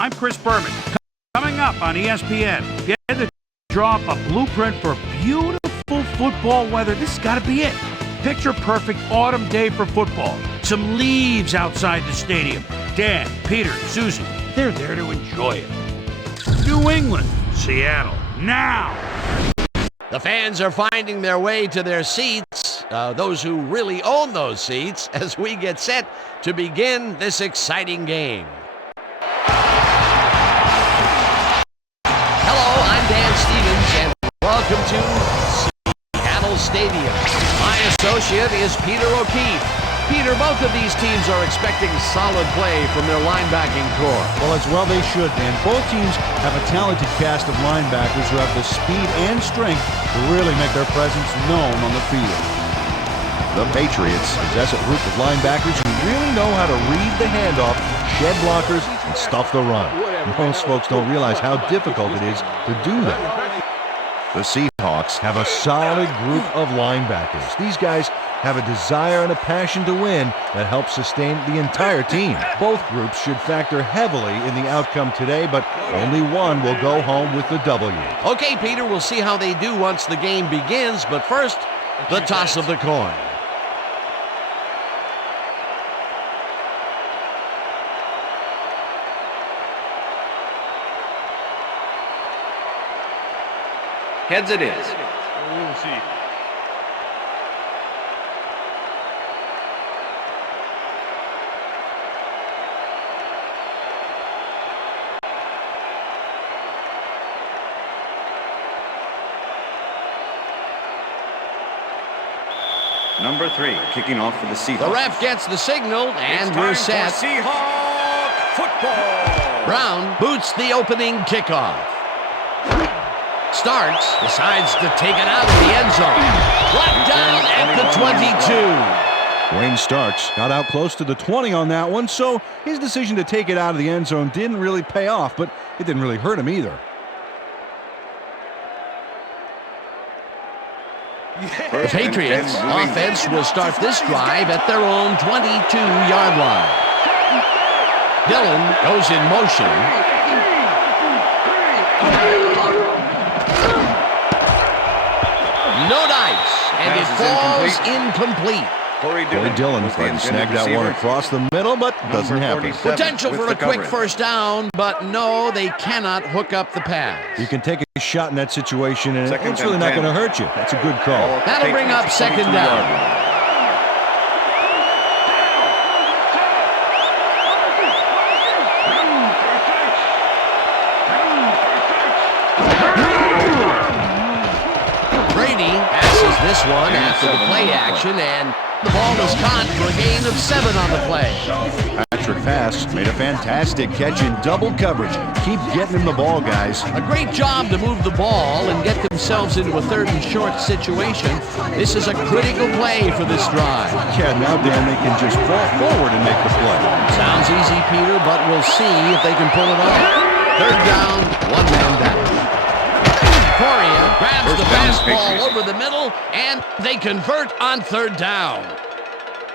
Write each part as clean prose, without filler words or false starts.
I'm Chris Berman. Coming up on ESPN, get to draw up a blueprint for beautiful football weather. This has got to be it. Picture perfect autumn day for football. Some leaves outside the stadium. Dan, Peter, Susie, they're there to enjoy it. New England, Seattle, now. The fans are finding their way to their seats, those who really own those seats, as we get set to begin this exciting game. Hello, I'm Dan Stevens, and welcome to Seattle Stadium. My associate is Peter O'Keefe. Peter, both of these teams are expecting solid play from their linebacking core. Well, as well they should, Dan. Both teams have a talented cast of linebackers who have the speed and strength to really make their presence known on the field. The Patriots possess a group of linebackers who really know how to read the handoff, shed blockers, and stuff the run. Most folks don't realize how difficult it is to do that. The Seahawks have a solid group of linebackers. These guys have a desire and a passion to win that helps sustain the entire team. Both groups should factor heavily in the outcome today, but only one will go home with the W. Okay, Peter, we'll see how they do once the game begins, but first, the toss of the coin. Heads it is. We'll see. Number 3, kicking off for the Seahawks. The ref gets the signal, and we're set. Seahawk football. Brown boots the opening kickoff. Starks, decides to take it out of the end zone. Brought down at the 22. Wayne Starks got out close to the 20 on that one, so his decision to take it out of the end zone didn't really pay off, but it didn't really hurt him either. The Patriots offense will start this drive at their own 22-yard line. Dillon goes in motion. No dice, and it falls incomplete. Corey Dillon tried to snag that one across the middle, but doesn't happen. Potential for a quick first down, but no, they cannot hook up the pass. You can take a shot in that situation, and it's really not going to hurt you. That's a good call. That'll bring up second down. This one after the play action, and the ball is caught for a gain of 7 on the play. Patrick Fast made a fantastic catch in double coverage. Keep getting him the ball, guys. A great job to move the ball and get themselves into a 3rd and short situation. This is a critical play for this drive. Yeah, now, Dan, they can just fall forward and make the play. Sounds easy, Peter, but we'll see if they can pull it off. 3rd down, 1 man down. Coria grabs the fastball over the middle, and they convert on 3rd down.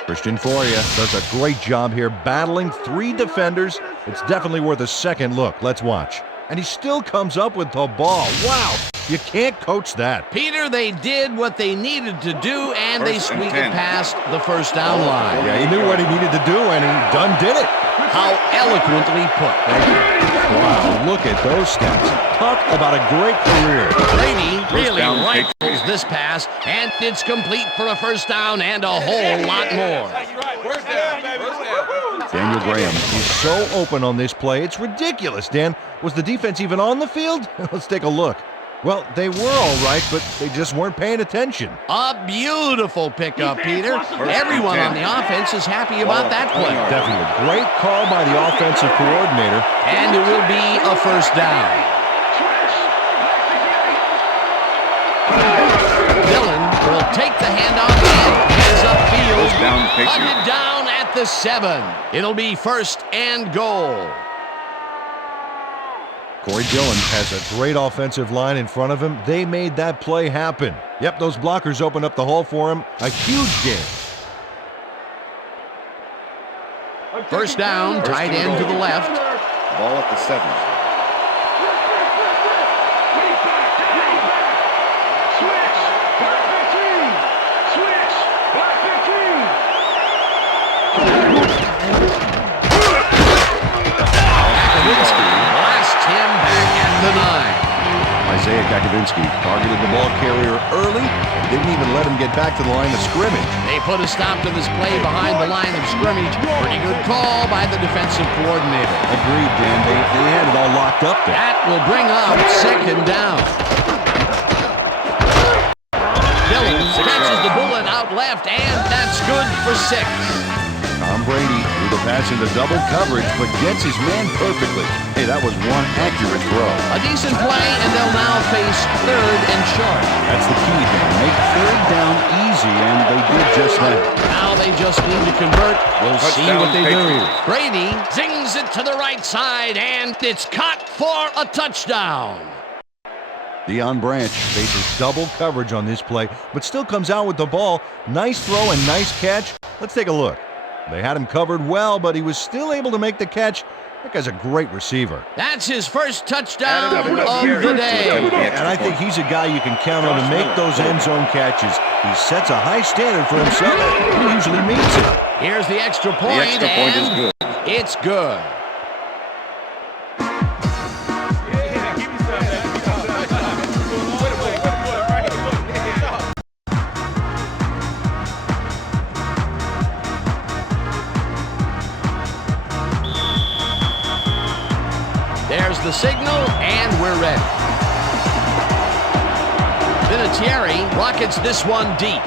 Christian Foria does a great job here battling 3 defenders. It's definitely worth a second look. Let's watch. And he still comes up with the ball. Wow, you can't coach that. Peter, they did what they needed to do, and they squeaked it past the 1st down line. Yeah, he knew what he needed to do, and he done did it. How eloquently put. Thank you. Wow, look at those stats. Talk about a great career. Brady really rifles this pass, and it's complete for a 1st down and a whole lot more. Daniel Graham is so open on this play. It's ridiculous, Dan. Was the defense even on the field? Let's take a look. Well, they were all right, but they just weren't paying attention. A beautiful pickup, Peter. Everyone on the offense is happy about that play. Definitely a great call by the offensive coordinator. And it will be a 1st down. Dillon will take the handoff and heads upfield. Hunted down at the 7. It'll be 1st and goal. Corey Dillon has a great offensive line in front of him. They made that play happen. Yep, those blockers opened up the hole for him. A huge game. 1st down, tight end to the left. Ball at the 7. Blast him back at the 9. Isaiah Kakovinsky targeted the ball carrier early and didn't even let him get back to the line of scrimmage. They put a stop to this play behind the line of scrimmage. Pretty good call by the defensive coordinator. Agreed, Dan. They had it all locked up there. That will bring up second down. Dillon catches the bullet out left, and that's good for 6. Tom Brady threw the pass into double coverage, but gets his man perfectly. Hey, that was one accurate throw. A decent play, and they'll now face 3rd and short. That's the key, Dan. Make 3rd down easy, and they did just that. Now they just need to convert. We'll see Touchdown, what they do. Patriots. Brady zings it to the right side, and it's caught for a touchdown. Deion Branch faces double coverage on this play, but still comes out with the ball. Nice throw and nice catch. Let's take a look. They had him covered well, but he was still able to make the catch. That guy's a great receiver. That's his first touchdown of Adam the day. And I think he's a guy you can count on to make those end zone catches. He sets a high standard for himself. He usually meets it. Here's the extra The point, extra point is and good. it's good. There's the signal, and we're ready. Vinatieri rockets this one deep.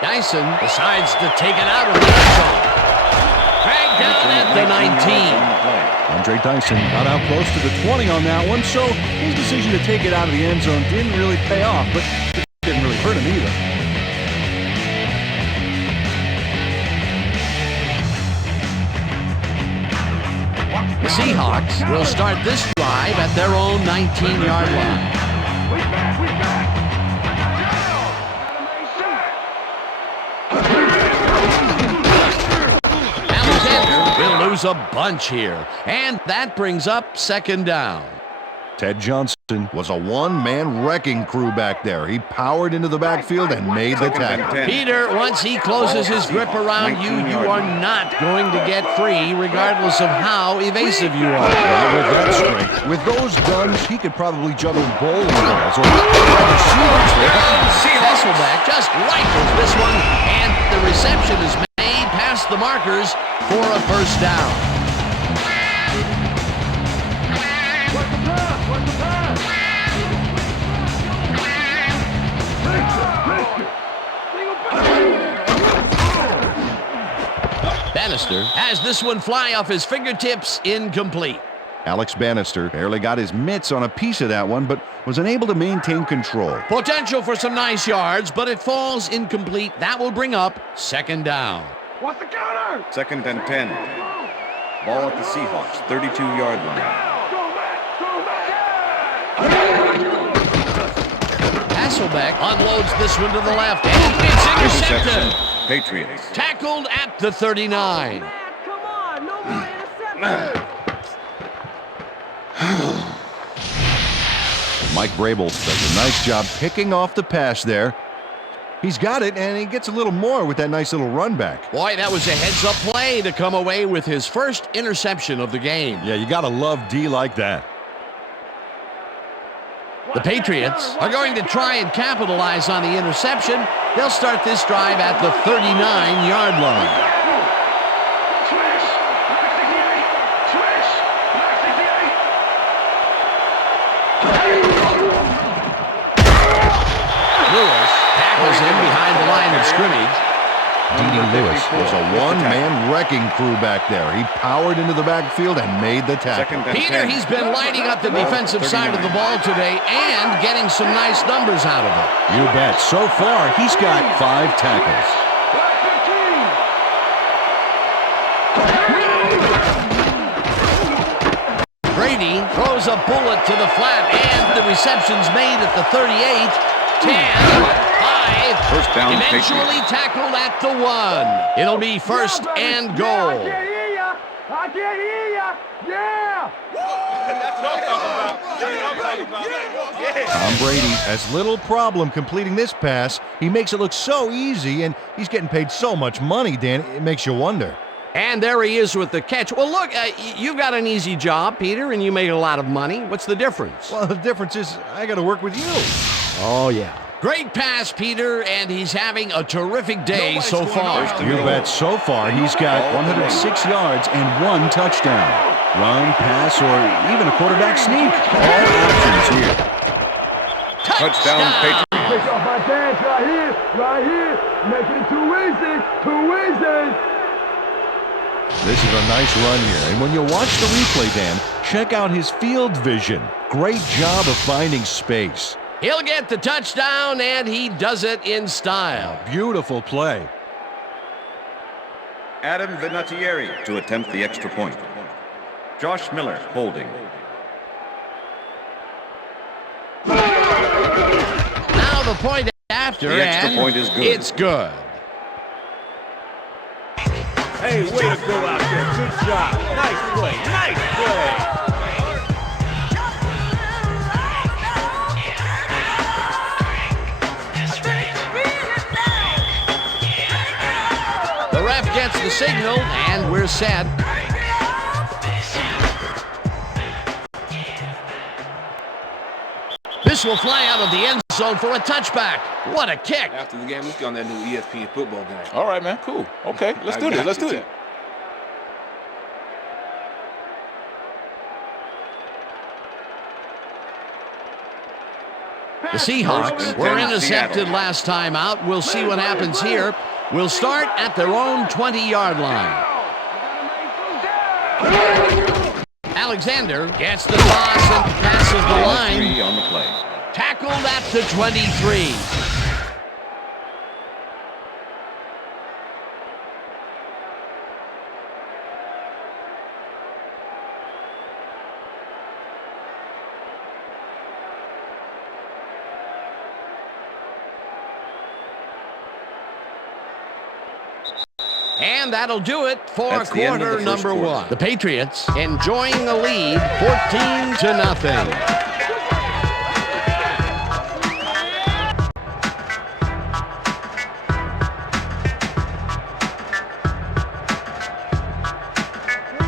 Dyson decides to take it out of the end zone. Dragged down at the 19. Andre Dyson Got out close to the 20 on that one, so his decision to take it out of the end zone didn't really pay off, but it didn't really hurt him either. The Seahawks will start this drive at their own 19-yard line. Hamilton will lose a bunch here, and that brings up second down. Ted Johnson was a one-man wrecking crew back there. He powered into the backfield and made the tackle. Peter, once he closes his grip around you, you are not going to get free, regardless of how evasive you are. Well, with that strength, with those guns, he could probably juggle bowling balls or Hasselbeck just rifles this one, and the reception is made past the markers for a first down. Bannister has this one fly off his fingertips, incomplete. Alex Bannister barely got his mitts on a piece of that one, but was unable to maintain control. Potential for some nice yards, but it falls incomplete. That will bring up second down. What's the counter? 2nd and 10. Ball at the Seahawks, 32-yard line. Hasselbeck unloads this one to the left, and it's intercepted. Patriots. Tackled at the 39. Mike Vrabel does a nice job picking off the pass there. He's got it, and he gets a little more with that nice little run back. Boy, that was a heads-up play to come away with his first interception of the game. Yeah, you got to love D like that. The Patriots are going to try and capitalize on the interception. They'll start this drive at the 39-yard line. Lewis tackles him behind the line of scrimmage. D.D. Lewis was a one-man wrecking crew back there. He powered into the backfield and made the tackle. Peter, he's been lighting up the defensive side of the ball today and getting some nice numbers out of it. You bet. So far, he's got 5 tackles. Brady throws a bullet to the flat, and the reception's made at the 38, 10, 5, First down, eventually Patriots. tackled at the 1. It'll be first and goal. can't hear ya. Yeah. Tom Brady has little problem completing this pass. He makes it look so easy, and he's getting paid so much money, Dan, it makes you wonder. And there he is with the catch. Well, look, you've got an easy job, Peter, and you make a lot of money. What's the difference? Well, the difference is I got to work with you. Oh, yeah. Great pass, Peter, and he's having a terrific day so far. You bet. So far, he's got 106 yards and 1 touchdown. Run, pass, or even a quarterback sneak. All options here. Touchdown, Patriots. Pick off my dance right here. Making it too easy. This is a nice run here, and when you watch the replay, Dan, check out his field vision. Great job of finding space. He'll get the touchdown, and he does it in style. Beautiful play. Adam Vinatieri to attempt the extra point. Josh Miller holding. Now the point after, The extra and point is good. It's good. Hey, way to go out there. Good job. Nice play. Nice play. The ref gets the signal, and we're set. This will fly out of the end zone for a touchback. What a kick. After the game, let's get on that new ESPN football game. All right, man. Cool. Okay, let's do this. Let's do it. The Seahawks were intercepted last time out. We'll see what happens here. We'll start at their own 20-yard line. Alexander gets the toss and passes the line. 3 on the play. Tackled at the 23. And that'll do it for That's the end of quarter the first number quarter. 1. The Patriots enjoying the lead 14-0.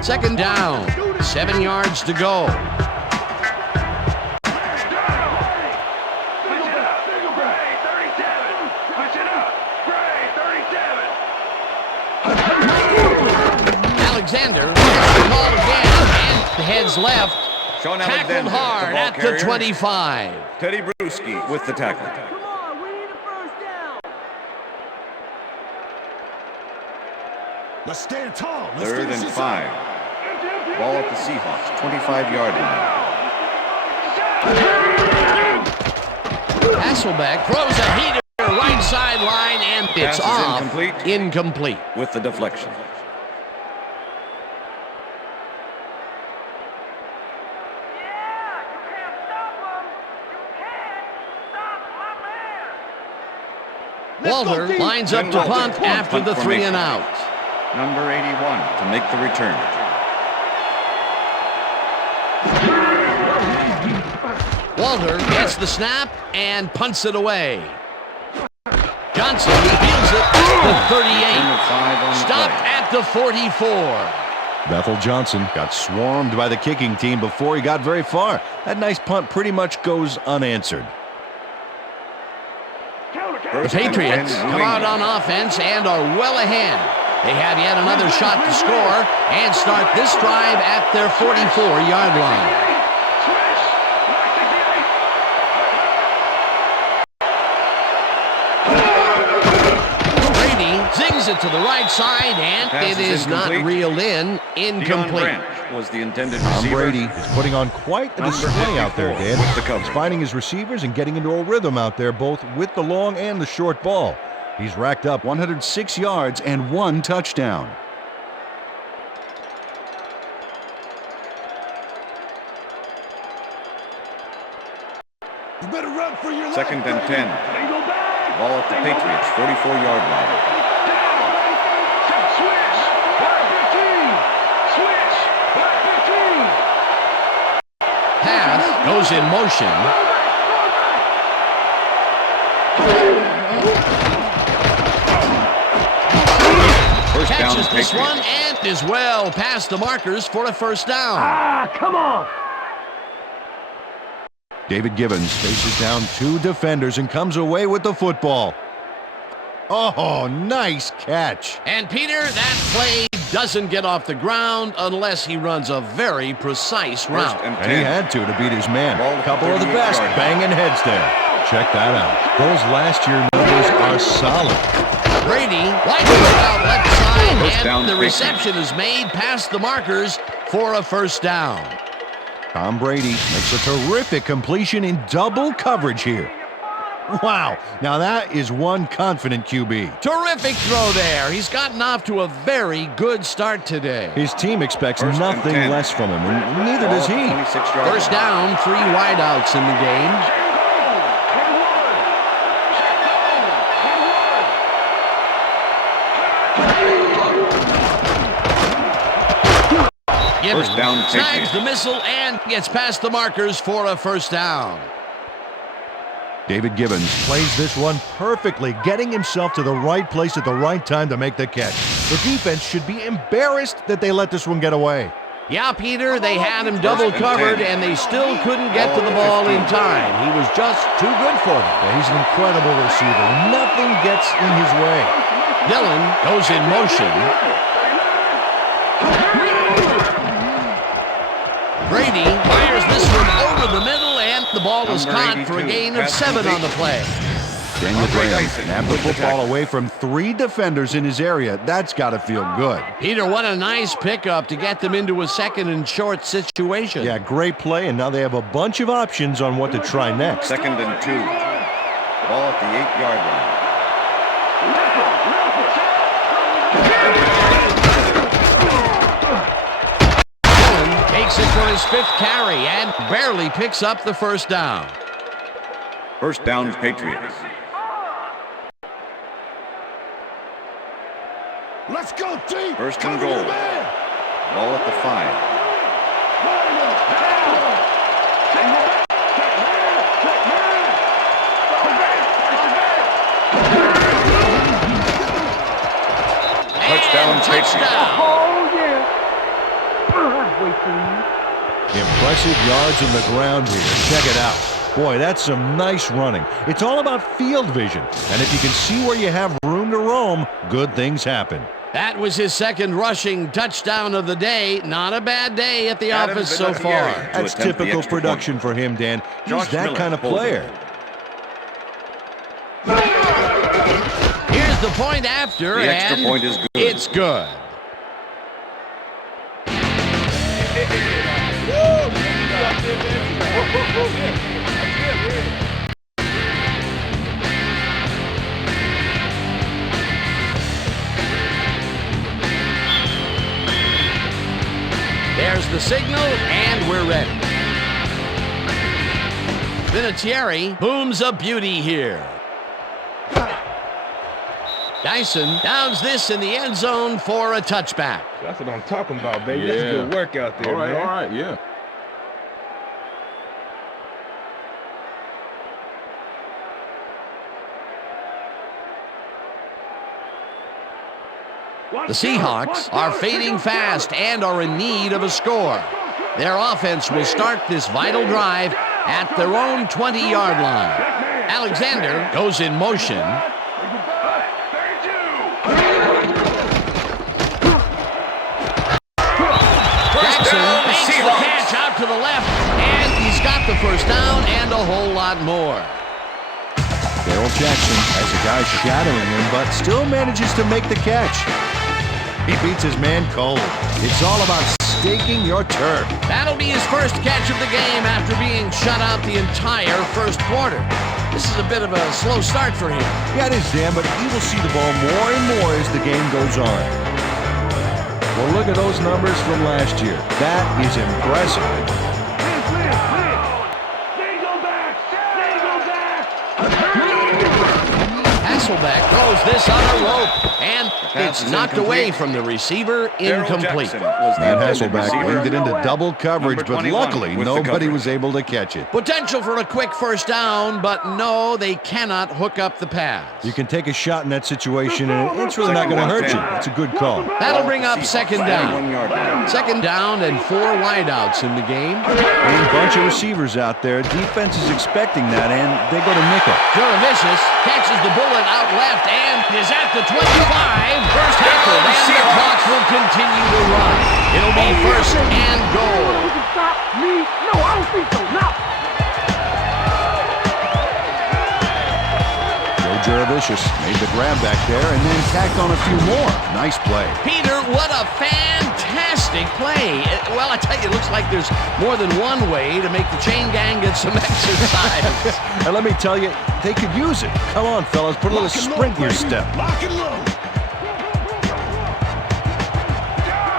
Second down, 7 yards to go. Alexander gets the ball again and heads left. Sean Tackled Alexander, hard the ball at the carrier. 25. Teddy Bruschi with the tackle. Let's stand tall. Let's 3rd finish and this 5. Ball at the Seahawks, 25-yard line. Hasselbeck throws a heater right sideline, and it's Pass is off. incomplete. Incomplete. With the deflection. Walter lines up to punt after the 3 and out. Number 81 to make the return. Walter gets the snap and punts it away. Johnson fields it at the 38. Number 5 on the Stopped play. at the 44. Bethel Johnson got swarmed by the kicking team before he got very far. That nice punt pretty much goes unanswered. The Patriots come out on offense and are well ahead. They have yet another shot to score and start this drive at their 44-yard line. Brady zings it to the right side, and Pass it is is not incomplete. reeled in. Deion Incomplete. Branch was the intended Tom receiver. Brady is putting on quite a Number display out there, 54 Dan. with the cover. He's finding his receivers and getting into a rhythm out there, both with the long and the short ball. He's racked up 106 yards and 1 touchdown. You better run for your life. 2nd and 10. Ball at the Patriots, 44-yard line. goes in motion. Catches this one and is well past the markers for a first down. Ah, come on. David Gibbons faces down 2 defenders and comes away with the football. Oh, nice catch. And Peter, that play doesn't get off the ground unless he runs a very precise route. And he had to beat his man. A couple of the best banging heads there. Check that out. Those last year numbers are solid. Brady wipes it out left side, and the reception is made past the markers for a first down. Tom Brady makes a terrific completion in double coverage here. Wow, now that is one confident QB. Terrific throw there. He's gotten off to a very good start today. His team expects nothing less from him, and neither does he. First down, 3 wideouts in the game. Gibbons snags the missile and gets past the markers for a first down. David Gibbons plays this one perfectly, getting himself to the right place at the right time to make the catch. The defense should be embarrassed that they let this one get away. Yeah, Peter, they had him double covered, and they still couldn't get to the ball in time. He was just too good for them. Yeah, he's an incredible receiver. Nothing gets in his way. Dillon goes in motion. Brady fires this one over the middle, and the ball is caught for a gain of 7 on the play. Daniel Graham nabbed the football away from 3 defenders in his area. That's got to feel good. Peter, what a nice pickup to get them into a second and short situation. Yeah, great play, and now they have a bunch of options on what to try next. 2nd and 2. Ball at the 8-yard line. Takes it for his 5th carry and barely picks up the first down. First down, Patriots. Let's go deep. First and goal. Ball at the 5. Touchdown, Patriots. Oh, yeah. Wait for you. Impressive yards on the ground here. Check it out. Boy, that's some nice running. It's all about field vision. And if you can see where you have room to roam, good things happen. That was his 2nd rushing touchdown of the day. Not a bad day at the office so far. That's typical production for him, Dan. He's that kind of player. Here's the point after, The extra point is good. It's good. There's the signal, and we're ready. Vinatieri booms a beauty here. Dyson downs this in the end zone for a touchback. That's what I'm talking about, baby. That's a good work out there, man. All right, yeah. The Seahawks are fading fast and are in need of a score. Their offense will start this vital drive at their own 20-yard line. Alexander goes in motion. Jackson makes the catch out to the left, and he's got the first down and a whole lot more. Darrell Jackson has a guy shadowing him, but still manages to make the catch. He beats his man cold. It's all about staking your turf. That'll be his first catch of the game after being shut out the entire first quarter. This is a bit of a slow start for him. Yeah, it is, Dan, but he will see the ball more and more as the game goes on. Well, look at those numbers from last year. That is impressive. Hasselbeck throws this on a rope, and It's knocked away from the receiver, incomplete. Matt Hasselback leaned it into double coverage, but luckily nobody was able to catch it. Potential for a quick first down, but no, they cannot hook up the pass. You can take a shot in that situation, and it's really not going to hurt you. It's a good call. That'll bring up second down. Second down and 4 wideouts in the game. A bunch of receivers out there. Defense is expecting that, and they go to nickel. Vicious catches the bullet out left and is at the 25. First tackle, and the clock will continue to run. It'll be first and goal. You can stop me? No, I don't think so. No. Joe Vicious made the grab back there and then tacked on a few more. Nice play. Peter, what a fantastic play. Well, I tell you, it looks like there's more than one way to make the chain gang get some exercise. And let me tell you, they could use it. Come on, fellas, put a little sprint in your step. Lock and load.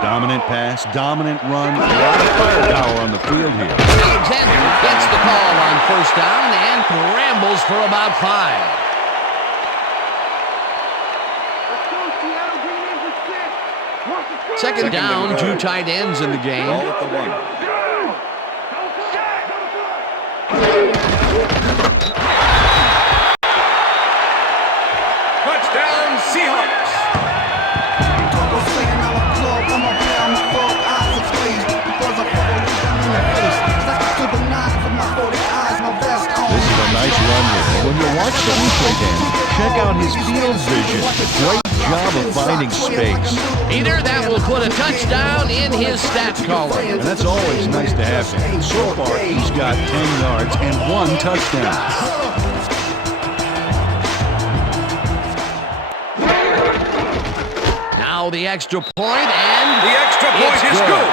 Dominant pass, dominant run. A lot of firepower on the field here. Alexander gets the call on first down and rambles for about 5. Second down, 2 tight ends in the game. Ball at the 1. Touchdown, Seahawks. This is a nice run here. When you watch the replay, Dan, check out his field vision. Great job of finding space. Peter, that will put a touchdown in his stat column. And that's always nice to have him. So far, he's got 10 yards and 1 touchdown. Now the extra point, and The extra point is good.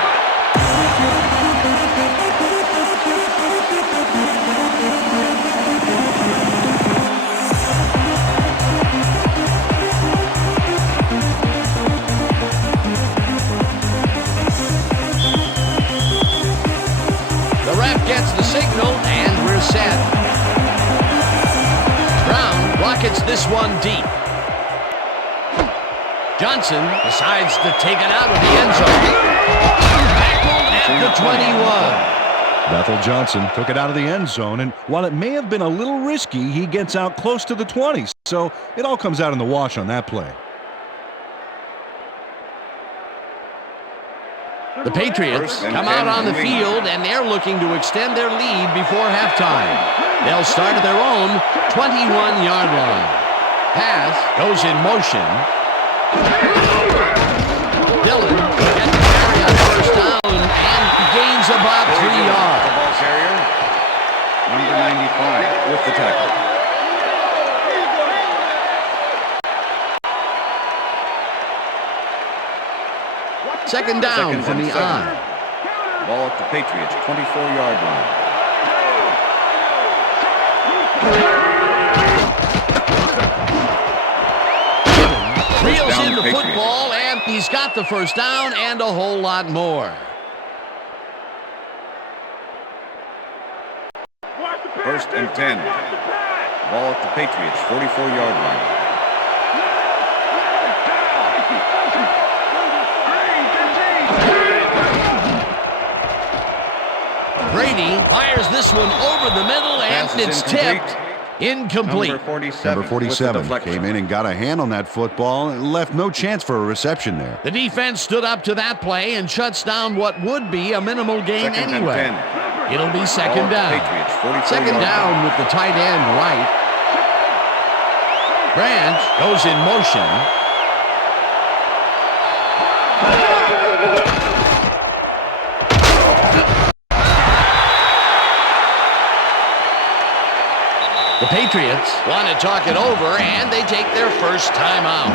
the ref gets the signal, and we're set. Brown rockets this one deep. Johnson decides to take it out of the end zone. Tackled at the 21. Bethel Johnson took it out of the end zone, and while it may have been a little risky, he gets out close to the 20. So it all comes out in the wash on that play. The Patriots come out on the field, and they're looking to extend their lead before halftime. They'll start at their own 21-yard line. Pass goes in motion. Dillon gets the carry on first down and gains about 3 yards. The ball carrier, number 95, with the tackle. Second down from the eye. Ball at the Patriots, 24-yard line. Reels in the football, and he's got the first down and a whole lot more. First and 10. Ball at the Patriots, 44-yard line. Brady fires this one over the middle, and it's tipped. Incomplete. Number 47 came in and got a hand on that football and left no chance for a reception there. The defense stood up to that play and shuts down what would be a minimal gain Second anyway. and 10. It'll be second Ball down. at the Patriots, 44 Second yard down line. with the tight end right. Branch goes in motion. The Patriots want to talk it over, and they take their first timeout.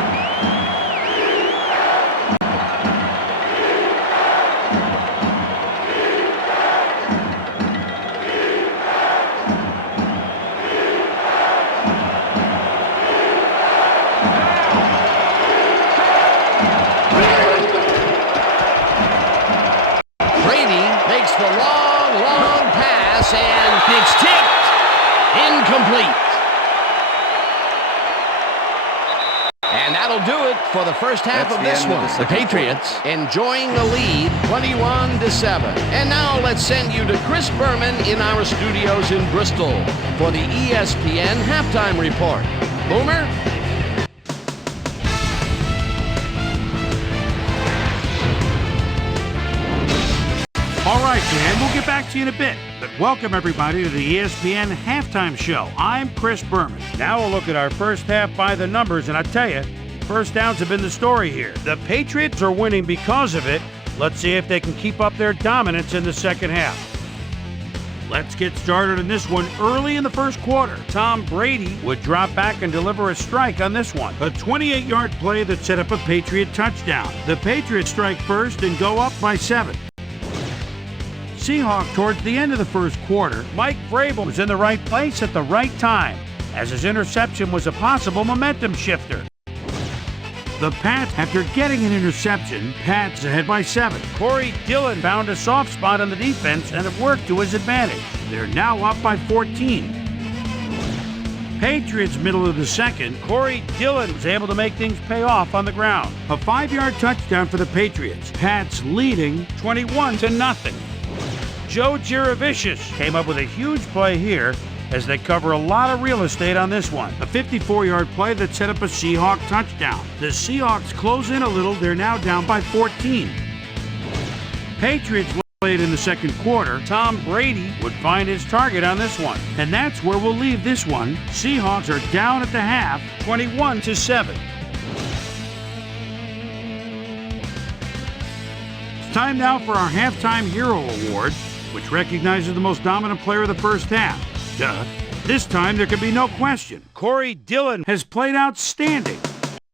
Brady makes the long pass, and it's tipped. Incomplete. And that'll do it for the first half That's of the this end of one. the The second Patriots enjoying the lead 21-7. And now let's send you to Chris Berman in our studios in Bristol for the ESPN halftime report. Boomer? All right, Dan, we'll get back to you in a bit. But welcome, everybody, to the ESPN Halftime Show. I'm Chris Berman. Now we'll look at our first half by the numbers, and I tell you, first downs have been the story here. The Patriots are winning because of it. Let's see if they can keep up their dominance in the second half. Let's get started in this one. Early in the first quarter, Tom Brady would drop back and deliver a strike on this one. A 28-yard play that set up a Patriot touchdown. The Patriots strike first and go up by 7. Seahawks towards the end of the first quarter, Mike Vrabel was in the right place at the right time, as his interception was a possible momentum shifter. The Pats, after getting an interception, Pats ahead by 7. Corey Dillon found a soft spot on the defense and it worked to his advantage. They're now up by 14. Patriots middle of the second, Corey Dillon was able to make things pay off on the ground. A 5-yard touchdown for the Patriots. Pats leading 21-0. Joe Giravicius came up with a huge play here as they cover a lot of real estate on this one. A 54-yard play that set up a Seahawk touchdown. The Seahawks close in a little. They're now down by 14. Patriots late in the second quarter. Tom Brady would find his target on this one. And that's where we'll leave this one. Seahawks are down at the half, 21-7. It's time now for our Halftime Hero Award, which recognizes the most dominant player of the first half. Duh. This time there can be no question. Corey Dillon has played outstanding.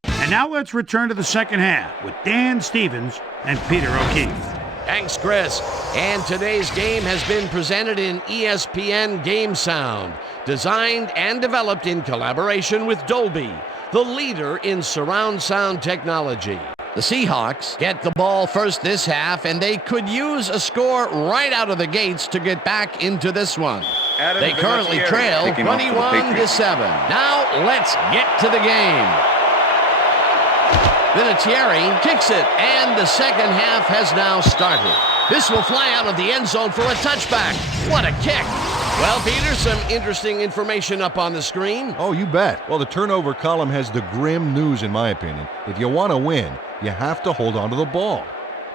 And now let's return to the second half with Dan Stevens and Peter O'Keefe. Thanks, Chris. And today's game has been presented in ESPN Game Sound, designed and developed in collaboration with Dolby, the leader in surround sound technology. The Seahawks get the ball first this half, and they could use a score right out of the gates to get back into this one. They currently trail 21-7. Now let's get to the game. Vinatieri kicks it, and the second half has now started. This will fly out of the end zone for a touchback. What a kick. Well, Peter, some interesting information up on the screen. Oh, you bet. Well, the turnover column has the grim news, in my opinion. If you want to win, you have to hold on to the ball.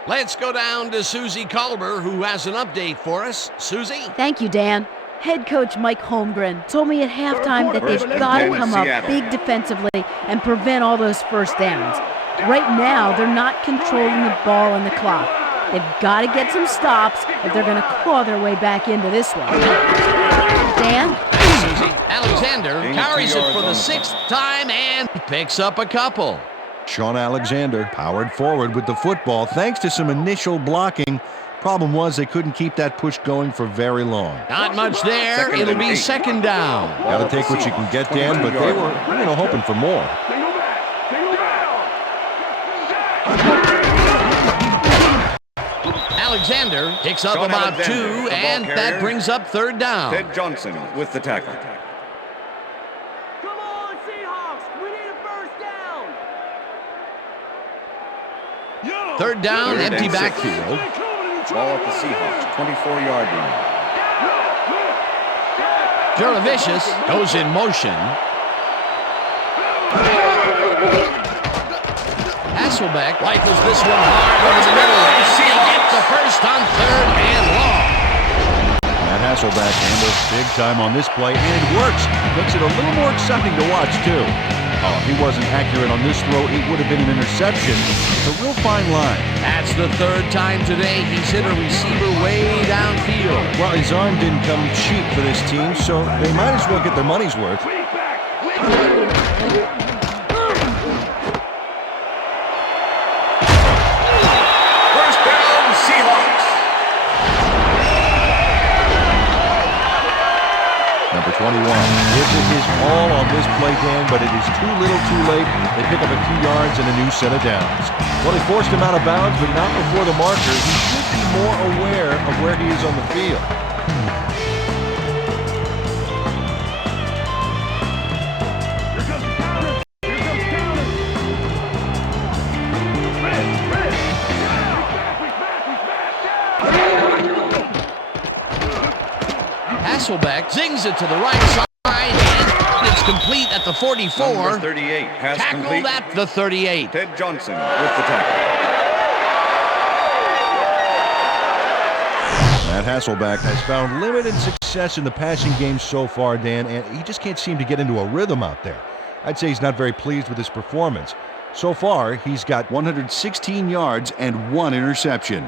Let's go down to Susie Culber, who has an update for us. Susie? Thank you, Dan. Head coach Mike Holmgren told me at halftime that they've got to come up big defensively and prevent all those first downs. Right now, they're not controlling the ball and the clock. They've got to get some stops if they're going to claw their way back into this one. Dan? Thanks, Susie. Alexander carries it for the 6th time and picks up a couple. Sean Alexander powered forward with the football thanks to some initial blocking. Problem was they couldn't keep that push going for very long. Not much there. It'll be 2nd down. Got to take what you can get, Dan, but they were, hoping for more. Alexander picks up about 2, and that brings up 3rd down. Ted Johnson with the tackle. Come on, Seahawks! We need a first down! 3rd down, Third empty and backfield. Ball at the Seahawks, 24-yard line. Giravicius goes in motion. Hasselbeck rifles this one hard over the middle. And he gets the first on 3rd and long. Matt Hasselbeck handles big time on this play, and it works. Makes it a little more exciting to watch, too. Oh, if he wasn't accurate on this throw, it would have been an interception. It's a real fine line. That's the 3rd time today he's hit a receiver way downfield. Well, his arm didn't come cheap for this team, so they might as well get their money's worth. First down, Seahawks. Number 21. This is his all on this play, Dan, but it is too little too late. They pick up a few yards and a new set of downs. Well, they forced him out of bounds, but not before the marker. He should be more aware of where he is on the field. Hasselbeck zings it to the right side, and it's complete at the 44. Number 38, pass Tackled complete. at the 38. Ted Johnson with the tackle. Matt Hasselbeck has found limited success in the passing game so far, Dan, and he just can't seem to get into a rhythm out there. I'd say he's not very pleased with his performance. So far, he's got 116 yards and 1 interception.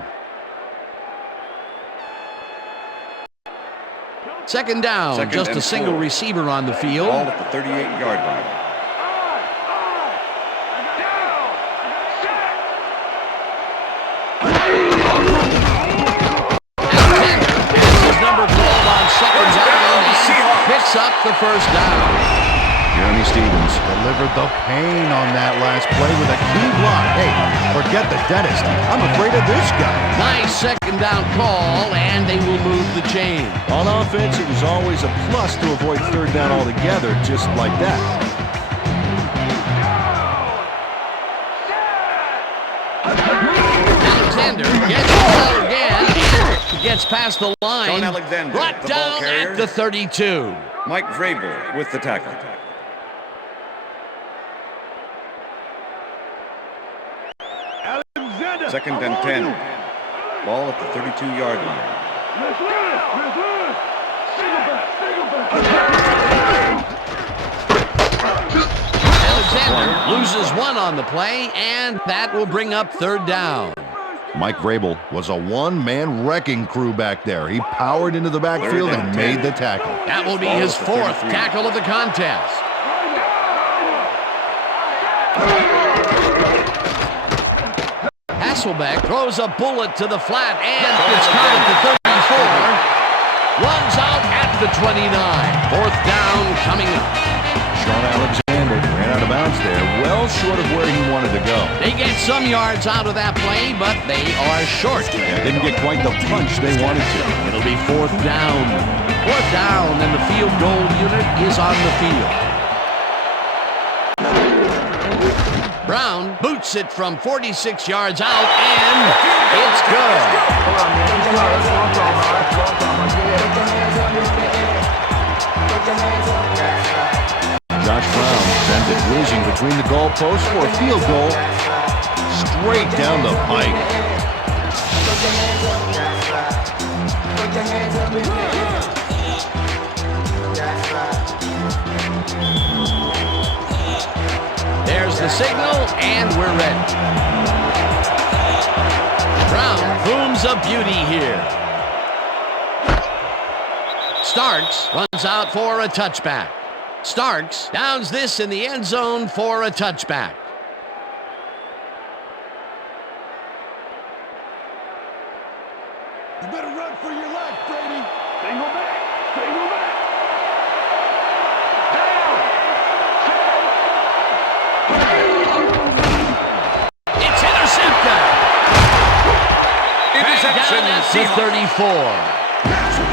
Second down, just a single receiver on the field. Ball at the 38-yard line. His number 12 on second down, and picks up the first down. Jeremy Stevens delivered the pain on that last play with a key block. Hey, forget the dentist. I'm afraid of this guy. Nice second down call, and they will move the chain. On offense, it was always a plus to avoid third down altogether, just like that. Alexander gets the ball again. Gets past the line. Sean Alexander, Brought the ball down carrier. at the 32. Mike Vrabel with the tackle. Second and 10. Ball at the 32-yard line. Alexander loses 1 on the play, and that will bring up third down. Mike Vrabel was a one-man wrecking crew back there. He powered into the backfield and made the tackle. That will be his 4th tackle of the contest. Hasselbeck throws a bullet to the flat, and it's caught at the 34. Runs out at the 29. 4th down coming up. Sean Alexander ran out of bounds there, well short of where he wanted to go. They get some yards out of that play, but they are short. Yeah, didn't get quite the punch they wanted to. It'll be 4th down. 4th down, and the field goal unit is on the field. Brown boots it from 46 yards out, and it's good. Josh Brown sends it whizzing between the goalposts for a field goal straight down the pike. There's the signal, and we're ready. Brown booms a beauty here. Starks runs out for a touchback. Starks downs this in the end zone for a touchback. You better run for your life, Brady. Single back. Single back. It's intercepted. Down at the 34.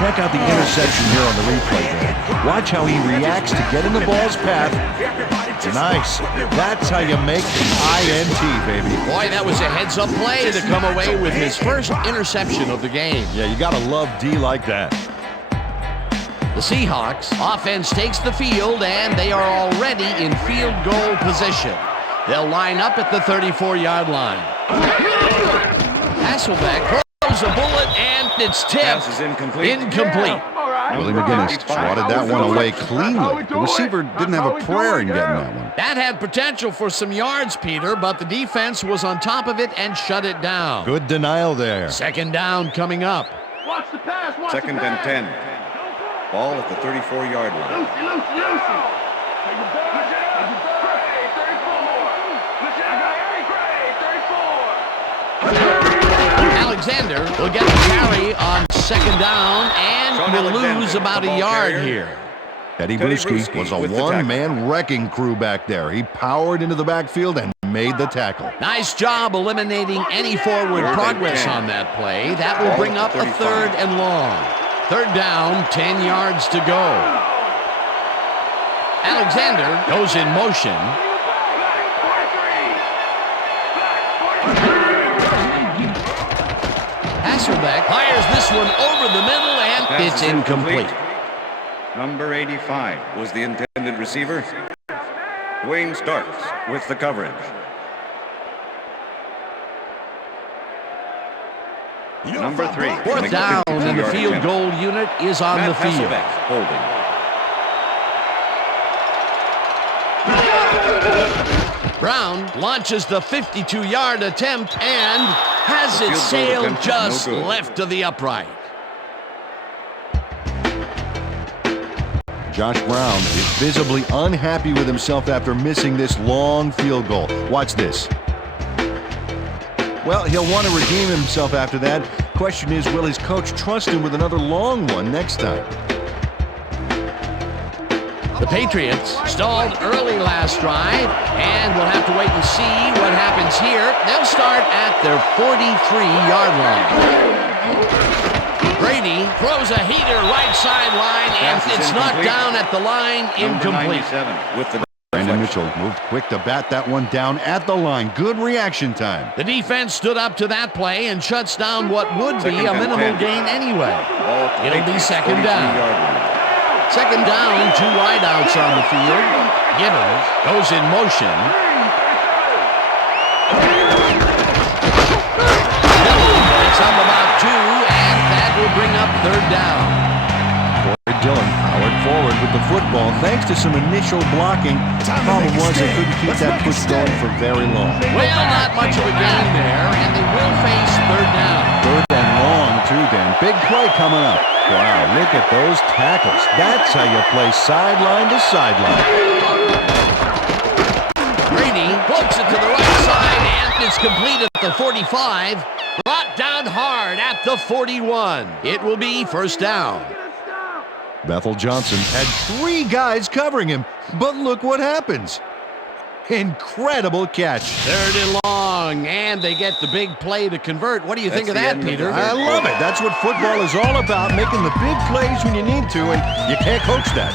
Check out the interception here on the replay there. Watch how he reacts to get in the ball's path. Nice. That's how you make INT, baby. Boy, that was a heads-up play to come away with his first interception of the game. Yeah, you gotta love D like that. The Seahawks offense takes the field, and they are already in field goal position. They'll line up at the 34-yard line. Hasselbeck throws a bullet, and it's tipped. Pass is incomplete. Incomplete. Willie McGinnis swatted that one away cleanly. The receiver didn't have a prayer in getting that one. That had potential for some yards, Peter, but the defense was on top of it and shut it down. Good denial there. Second down coming up. Watch the pass. Watch Second the and pass. 10. Ball at the 34-yard line. Alexander will get the carry on second down and Sean will Alexander, lose about the a ball yard carrier. here. Teddy Teddy Bruschi Bruschi was a with the tackle. one-man wrecking crew back there. He powered into the backfield and made the tackle. Nice job eliminating any forward Third and progress 10. on that play. That will bring up a 35. third and long. Third down, 10 yards to go. Alexander goes in motion. Hasselbeck fires this one over the middle, and Pass it's is incomplete. Number 85 was the intended receiver. Dwayne Starks with the coverage. Number 3. Fourth down, and the field goal unit is on the field. Hasselbeck holding. Brown launches the 52-yard attempt and has The it field goal sailed attempt is just no good. left of the upright. Josh Brown is visibly unhappy with himself after missing this long field goal. Watch this. Well, he'll want to redeem himself after that. Question is, will his coach trust him with another long one next time? The Patriots stalled early last drive, and we'll have to wait and see what happens here. They'll start at their 43-yard line. Brady throws a heater right sideline, and it's knocked down at the line, incomplete. With the Brandon Mitchell moved quick to bat that one down at the line. Good reaction time. The defense stood up to that play and shuts down what would be a minimal gain anyway. It'll be second down. Second down, 2 wideouts on the field. Gibbons goes in motion. It's up about 2, and that will bring up third down. Corey Dillon powered forward with the football thanks to some initial blocking. The problem was they couldn't keep that push going for very long. Well, not much of a gain there, and they will face third down. Third and long, too, Dan. Big play coming up. Wow, look at those tackles. That's how you play sideline to sideline. Brady pokes it to the right side, and it's complete at the 45. Brought down hard at the 41. It will be first down. Bethel Johnson had 3 guys covering him, but look what happens. Incredible catch. Third and long, and they get the big play to convert. What do you think of that, Peter? I love it. That's what football is all about, making the big plays when you need to, and you can't coach that.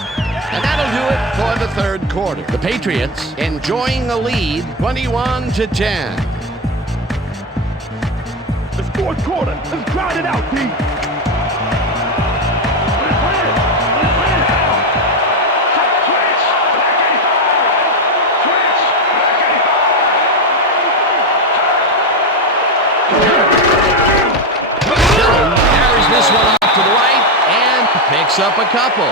And that'll do it for the third quarter. The Patriots enjoying the lead, 21-10. It's fourth quarter. Let's grind it out, D. This one off to the right and picks up a couple.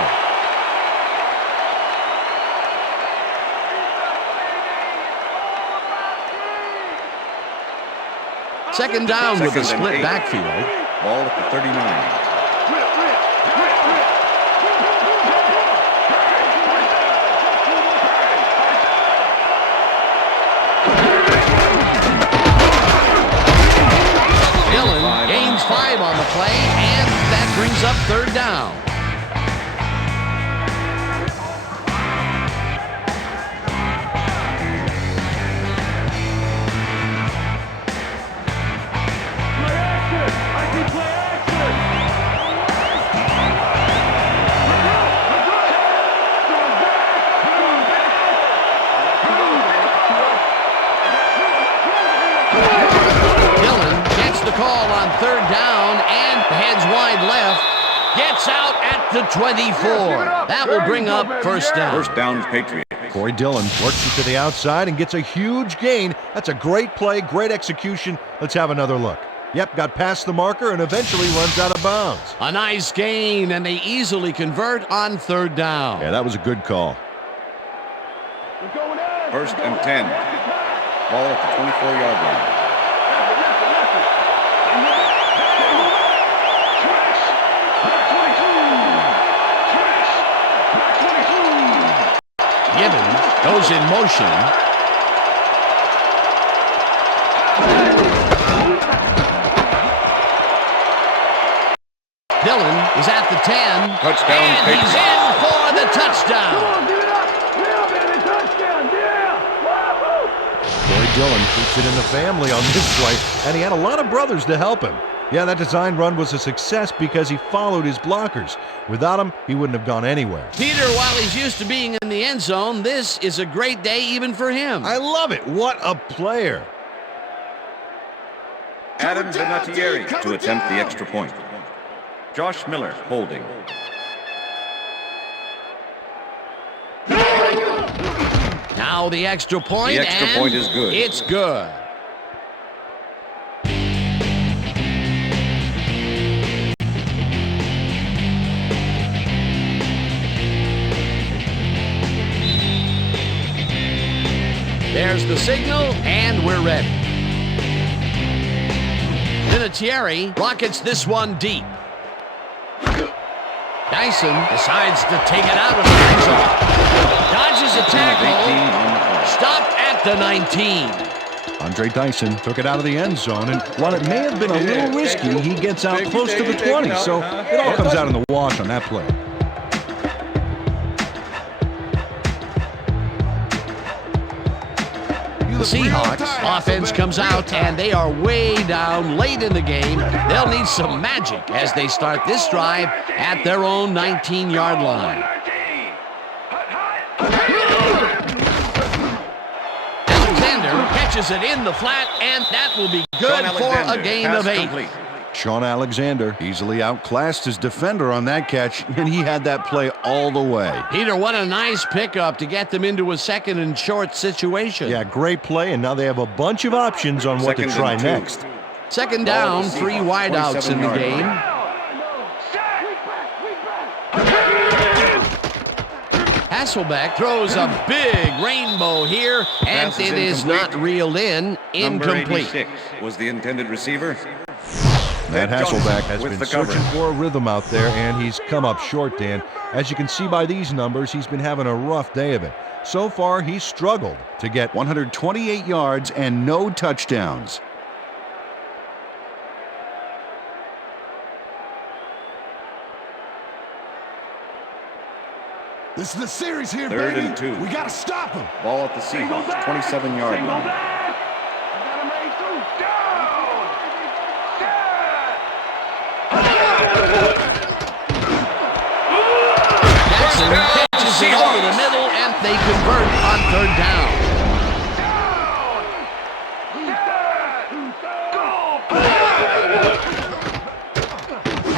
Second down with a split backfield. Ball at the 39. Gains 5 on the play, and that brings up third down. Play action! I can play action! The call on third down and heads wide left. Gets out at the 24. That will bring up first down. First down, Patriots. Corey Dillon works it to the outside and gets a huge gain. That's a great play, great execution. Let's have another look. Yep, got past the marker and eventually runs out of bounds. A nice gain, and they easily convert on third down. Yeah, that was a good call. First and 10. Ball at the 24-yard line. Gibbons goes in motion. Dillon is at the 10. Touchdown, and Patriots. he's in for the touchdown. Come on, give it up! Yeah, baby, touchdown! Yeah! Wahoo! Corey Dillon keeps it in the family on this play, and he had a lot of brothers to help him. Yeah, that design run was a success because he followed his blockers. Without him, he wouldn't have gone anywhere. Peter, while he's used to being in the end zone, this is a great day even for him. I love it. What a player. Adam Vinatieri to attempt the extra point. Josh Miller holding. Now the extra point. The extra point is good. It's good. There's the signal, and we're ready. Vinatieri rockets this one deep. Dyson decides to take it out of the end zone. Dodges a tackle. Stopped at the 19. Andre Dyson took it out of the end zone, and while it may have been a little risky, he gets out close to the 20, so it all comes out in the wash on that play. The Seahawks offense comes out, and they are way down late in the game. They'll need some magic as they start this drive at their own 19-yard line. Alexander catches it in the flat, and that will be good for a gain of 8. Complete. Sean Alexander easily outclassed his defender on that catch, and he had that play all the way. Peter, what a nice pickup to get them into a second and short situation. Yeah, great play, and now they have a bunch of options on what to try next. Second down, 3 wideouts in the game. Hasselbeck throws a big rainbow here, and it is not reeled in. Number Incomplete. 86 was the intended receiver. Matt Hasselbeck has with been the searching coverage. for a rhythm out there, and he's come up short, Dan. As you can see by these numbers, he's been having a rough day of it. So far, he's struggled to get 128 yards and no touchdowns. This is the series here, Third baby. and 2. We gotta stop him. Ball at the Seahawks, 27-yard line. Jackson catches it over the middle, and they convert on third down.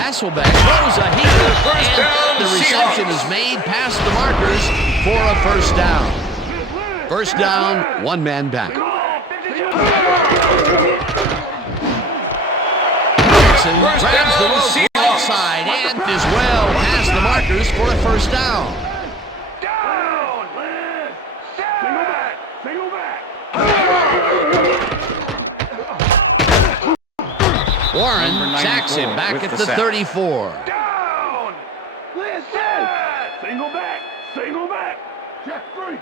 Hasselbeck throws a heater, and the reception is made past the markers for a first down. First down, one man back. Jackson grabs the rope right side and is well past the markers for a first down. Warren sacks him back at the 34. Down! Listen! Single back! Single back! Check 3!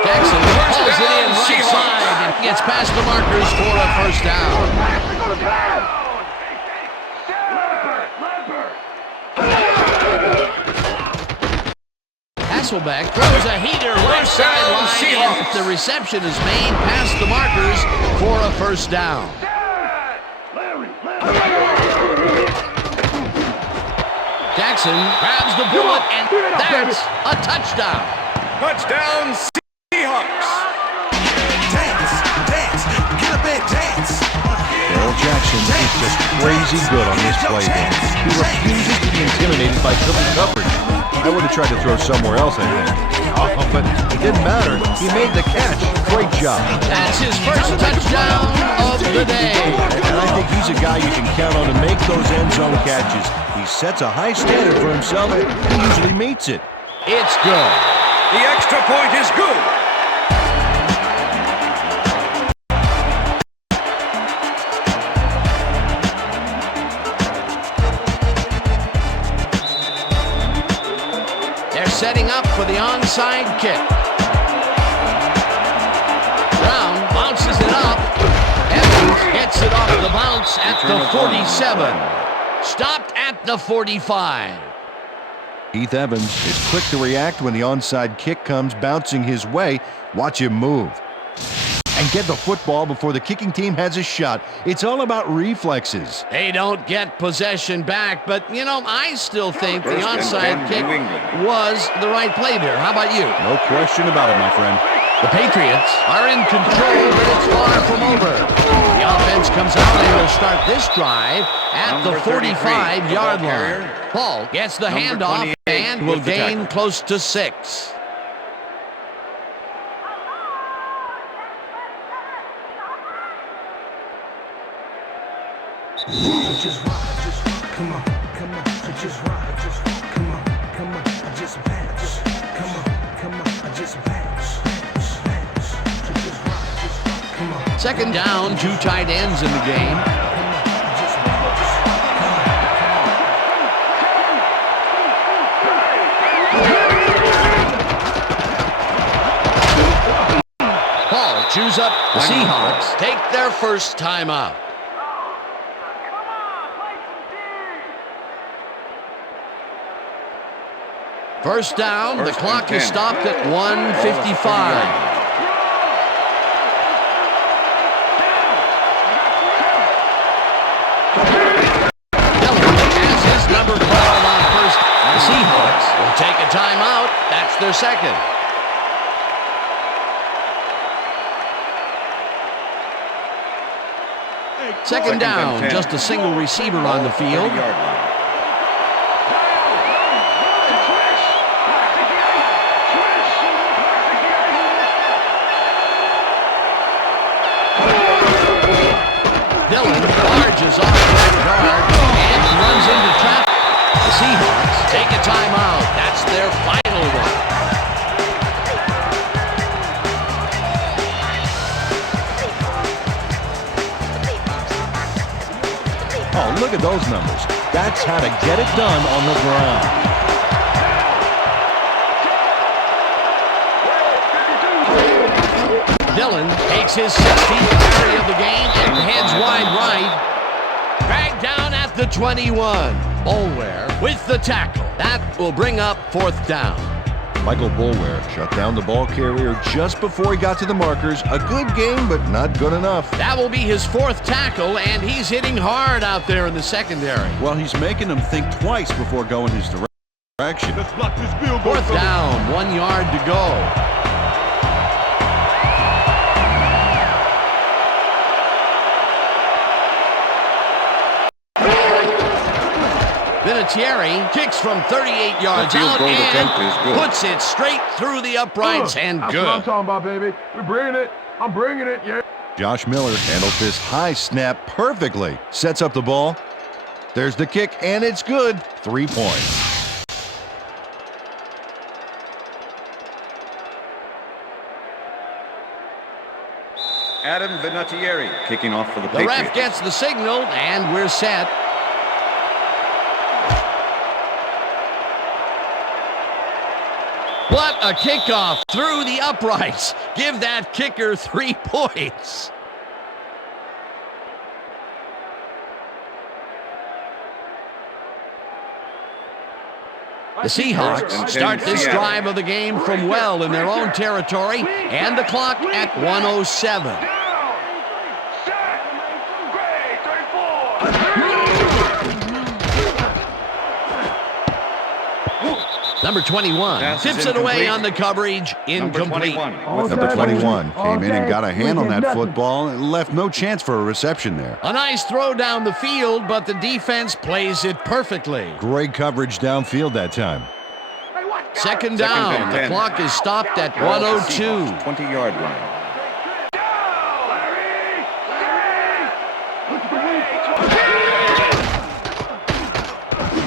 Jackson pulls it in right side and gets past the markers for a first down. Hasselbeck throws a heater right sideline, and the reception is made past the markers for a first down. Jackson grabs the bullet, and that's a touchdown. Touchdown, Seahawks! Dance, dance, get up and dance. Darrell Jackson is just crazy good on this play, Dan. He refuses to be intimidated by triple coverage. I would have tried to throw somewhere else, I think. Oh, but it didn't matter. He made the catch. Great job. That's his first touchdown of the day. And I think he's a guy you can count on to make those end zone catches. He sets a high standard for himself, and he usually meets it. It's good. The extra point is good. They're setting up for the onside kick. Brown bounces it up. Evans gets it off the bounce at the 47. Stopped at the 45. Keith Evans is quick to react when the onside kick comes bouncing his way. Watch him move. And get the football before the kicking team has a shot. It's all about reflexes. They don't get possession back, but, you know, I still think the First and onside 10, kick New England. was the right play there. How about you? No question about it, my friend. The Patriots are in control, but it's far from over. The offense comes out and will start this drive at the 45-yard line. Paul gets the handoff and will gain close to 6. Just ride, come on, just ride, come on, just bounce, come on, just bounce, just ride, come on. Second down, 2 tight ends in the game. Paul chews up. The Seahawks take their first timeout. First down, the clock is stopped at 1:55. Has his number called on first. The Seahawks will take a timeout. That's their second. Second down, just a single receiver on the field. Barges off that guard and runs into traffic. The Seahawks take a timeout. That's their final one. Oh, look at those numbers. That's how to get it done on the ground. Dillon takes his 16th carry of the game and heads wide right. Dragged down at the 21. Boulware with the tackle. That will bring up fourth down. Michael Boulware shut down the ball carrier just before he got to the markers. A good game, but not good enough. That will be his fourth tackle, and he's hitting hard out there in the secondary. Well, he's making them think twice before going his direction. Let's block this field goal. Fourth down, 1 yard to go. Vinatieri kicks from 38 yards out and puts it straight through the uprights and good. That's what I'm talking about, baby. We're bringing it. I'm bringing it, yeah. Josh Miller handles this high snap perfectly. Sets up the ball. There's the kick, and it's good. 3 points. Adam Vinatieri kicking off for the The Patriots. ref gets the signal, and we're set. What a kickoff through the uprights. Give that kicker 3 points. The Seahawks start this drive of the game from well in their own territory, and the clock at 1:07. Number 21 tips it away on the coverage. Incomplete. Number 21 came in and got a hand on that football and left no chance for a reception there. A nice throw down the field, but the defense plays it perfectly. Great coverage downfield that time. Second down. The clock is stopped at 1:02. 20-yard line.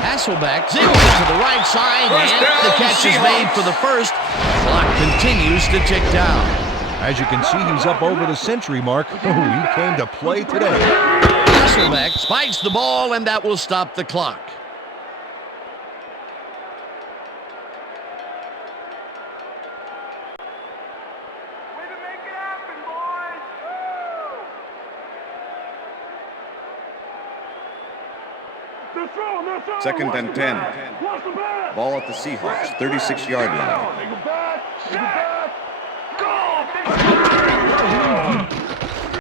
Hasselbeck zingles to the right side, and the catch is made for the first. Clock continues to tick down. As you can see, he's up over the century mark. Oh, he came to play today. Hasselbeck spikes the ball, and that will stop the clock. Second and 10. Ball at the Seahawks, 36-yard line.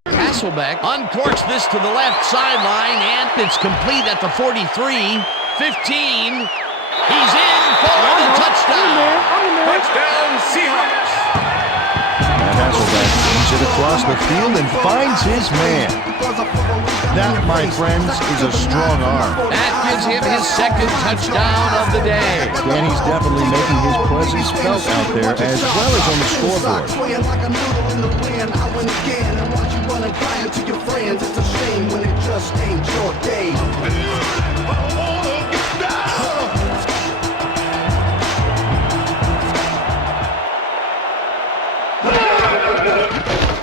Hasselbeck uncorks this to the left sideline, and it's complete at the 43, 15. He's in for the touchdown. Touchdown, Seahawks. Takes it across the field and finds his man. That, my friends, is a strong arm. That gives him his second touchdown of the day. Danny's definitely making his presence felt out there as well as on the scoreboard.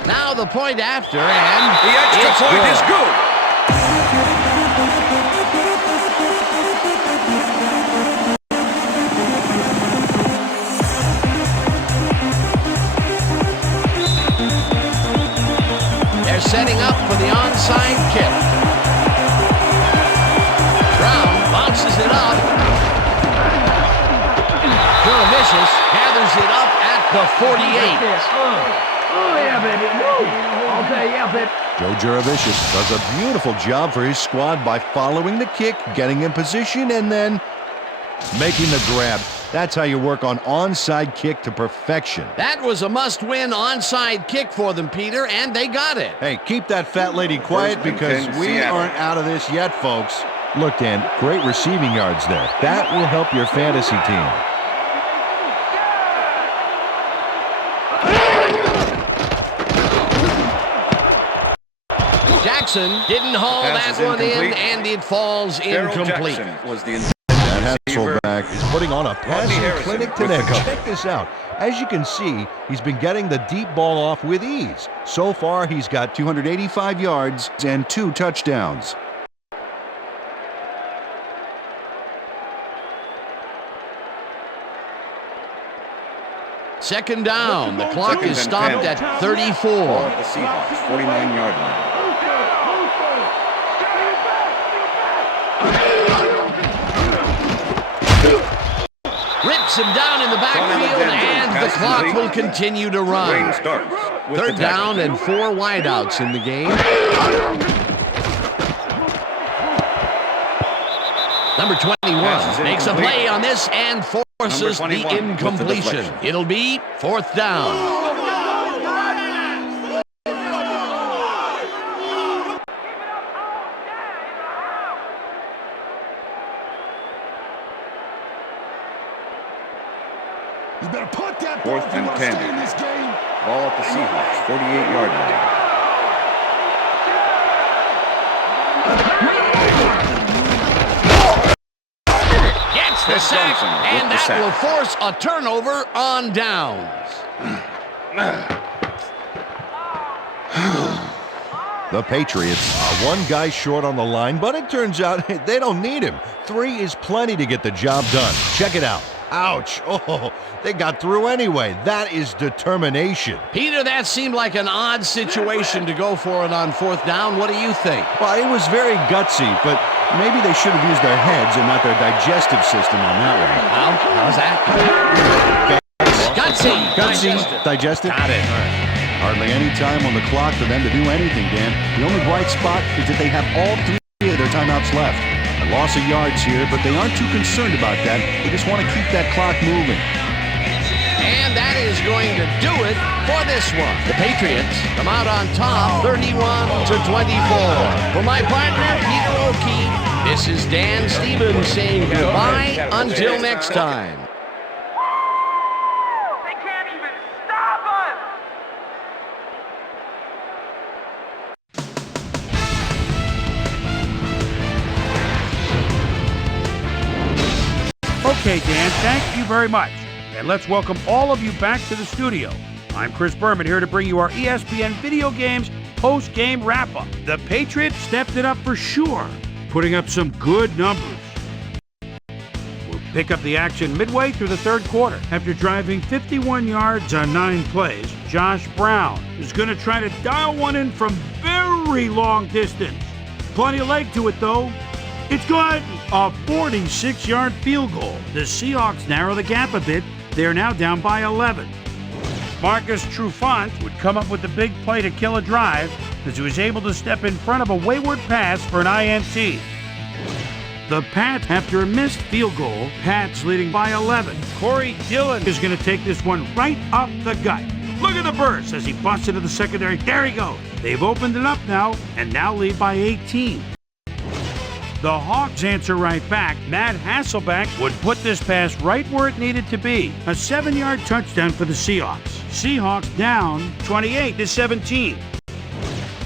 Now the point after, and The extra it's point good. is good. They're setting up for the onside kick. Brown bounces it up. Vicious gathers it up at the 48. Oh, yeah, baby. Woo. Okay, yeah, baby. Joe Juravicius does a beautiful job for his squad by following the kick, getting in position, and then making the grab. That's how you work on onside kick to perfection. That was a must-win onside kick for them, Peter, and they got it. Hey, keep that fat lady quiet because we aren't out of this yet, folks. Look, Dan, great receiving yards there. That will help your fantasy team. Jackson didn't haul that one in, and it falls incomplete. That Hasselback is putting on a passing clinic today. Check this out. As you can see, he's been getting the deep ball off with ease. So far, he's got 285 yards and 2 touchdowns. Second down. The clock is stopped at 34. The Seahawks, 49-yard line. Rips him down in the backfield, and the clock will continue to run. Third down and 4 wideouts in the game. Number 21 makes a play on this and forces the incompletion. It'll be 4th down. You better put that 4th and 10. in this game. Ball at the Seahawks, 48-yard line. Gets the sack, and that will force a turnover on downs. The Patriots are one guy short on the line, but it turns out they don't need him. 3 is plenty to get the job done. Check it out. Ouch. Oh, they got through anyway. That is determination. Peter, that seemed like an odd situation to go for it on 4th down. What do you think? Well, it was very gutsy, but maybe they should have used their heads and not their digestive system on that one. Well, how's that? Gutsy. Digestive? Got it. Hardly any time on the clock for them to do anything, Dan. The only bright spot is that they have all 3 of their timeouts left. A loss of yards here, but they aren't too concerned about that. They just want to keep that clock moving. And that is going to do it for this one. The Patriots come out on top, 31-24. For my partner, Peter O'Keefe, this is Dan Stevens saying goodbye until next time. They can't even stop us. Okay, Dan, thank you very much. And let's welcome all of you back to the studio. I'm Chris Berman here to bring you our ESPN Video Games post-game wrap-up. The Patriots stepped it up for sure, putting up some good numbers. We'll pick up the action midway through the third quarter. After driving 51 yards on 9 plays, Josh Brown is going to try to dial one in from very long distance. Plenty of leg to it, though. It's good! A 46-yard field goal. The Seahawks narrow the gap a bit. They're now down by 11. Marcus Trufant would come up with the big play to kill a drive as he was able to step in front of a wayward pass for an INT. The Pats, after a missed field goal, Pats leading by 11. Corey Dillon is going to take this one right up the gut. Look at the burst as he busts into the secondary. There he goes. They've opened it up now and now lead by 18. The Hawks answer right back. Matt Hasselbeck would put this pass right where it needed to be. A 7-yard touchdown for the Seahawks. Seahawks down 28-17.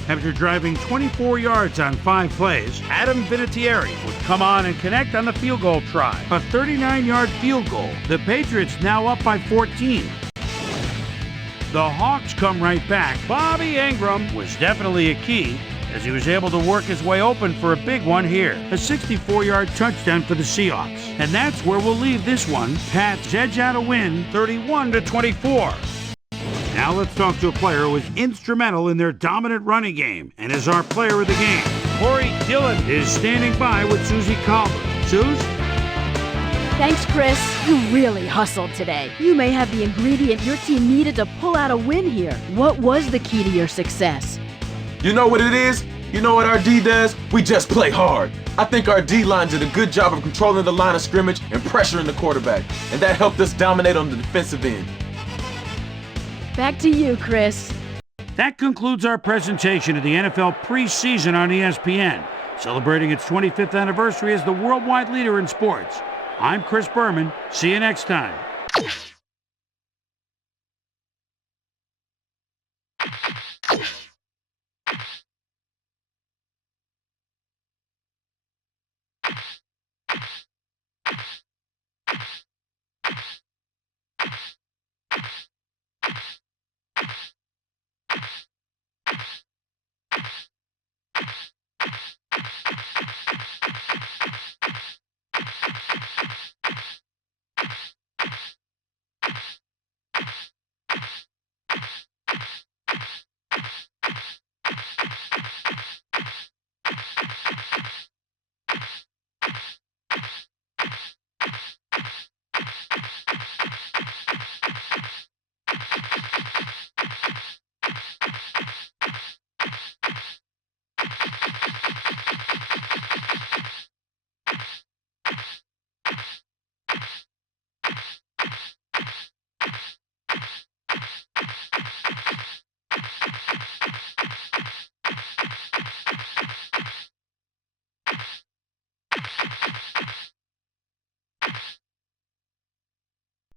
After driving 24 yards on 5 plays, Adam Vinatieri would come on and connect on the field goal try. A 39-yard field goal. The Patriots now up by 14. The Hawks come right back. Bobby Ingram was definitely a key as he was able to work his way open for a big one here. A 64-yard touchdown for the Seahawks. And that's where we'll leave this one. Pats edge out a win 31-24. Now let's talk to a player who was instrumental in their dominant running game and is our player of the game. Corey Dillon is standing by with Susie Calvert. Suze? Thanks, Chris. You really hustled today. You may have the ingredient your team needed to pull out a win here. What was the key to your success? You know what it is? You know what our D does? We just play hard. I think our D-line did a good job of controlling the line of scrimmage and pressuring the quarterback, and that helped us dominate on the defensive end. Back to you, Chris. That concludes our presentation of the NFL preseason on ESPN, celebrating its 25th anniversary as the worldwide leader in sports. I'm Chris Berman. See you next time.